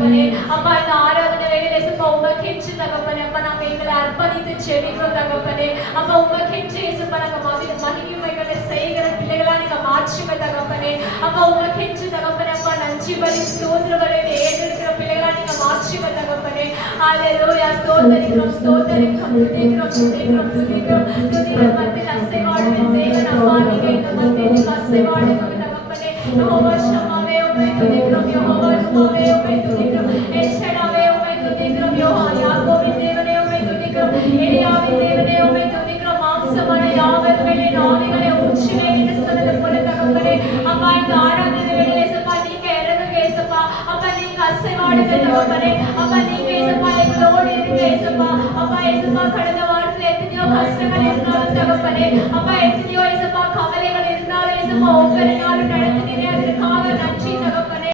தகப்பனே. அப்பா இந்த ஆராதனை வேளையில இயேசுப்பா உமக்கென்று தகப்பனே அப்பா நாங்க எங்களை அர்ப்பணித்து ஜெபிக்கிறோம் தகப்பனே. அப்பா உமக்கென்று இயேசுப்பா நாங்க மகிமைகளை செய்கிற பிள்ளைகளா நீங்க மாற்றுங்க தகப்பனே. அப்பா உமக்கென்று தகப்பனே அப்பா நன்றி பலி ஸ்தோத்திர பலியை ஏறெடுக்கிற பிள்ளைகளா நீங்க மாற்றுங்க தகப்பனே. ஹalleluya ஸ்தோத்திரிக்கிறோம் ஸ்தோத்திரிக்கிறோம் துதிக்கிறோம் துதிக்கிறோம் துதிக்கிறோம் துதிக்கிறோம் மத்தியில் அசைவாடுகிற தேவன் அப்பா நீங்க இந்த மத்தியில் அசைவாடுகிற தகப்பனே. யெகோவா ஷம்மாவே உம்மை துதிக்கிறோம் யெகோவா ஷம்மாவே உம்மை துதிக்கிறோம் எல்ஷடாவே உம்மை துதிக்கிறோம் யாக்கோபின் தேவனே உம்மை துதிக்கிறோம் எலியாவின் தேவனே உம்மை துதிக்கிறோம் மாம்சமான யாவர் மேலே ஆவிகளை ஊற்றினே என்று சொன்னது போல தகப்பனே. அப்பா இந்த ஆராதனை வேளையில இயேசுப்பா நீங்க இறங்குங்க இயேசுப்பா. அப்பா நீங்க அசைவாடுங்க தகப்பனே. அப்பா நீங்க இயேசுப்பா எங்களோடு இருங்க இயேசுப்பா. அப்பா இயேசுப்பா கடந்த வாரத்துல எத்தனையோ கஷ்டங்கள் இருந்தாலும் தகப்பனே அப்பா எத்தனையோ இயேசுப்பா கவலைகள் இருந்தாலும் இயேசுப்பா ஒவ்வொரு நாளும் நடத்துகிறேன் அதற்காக நன்றி தகப்பனே.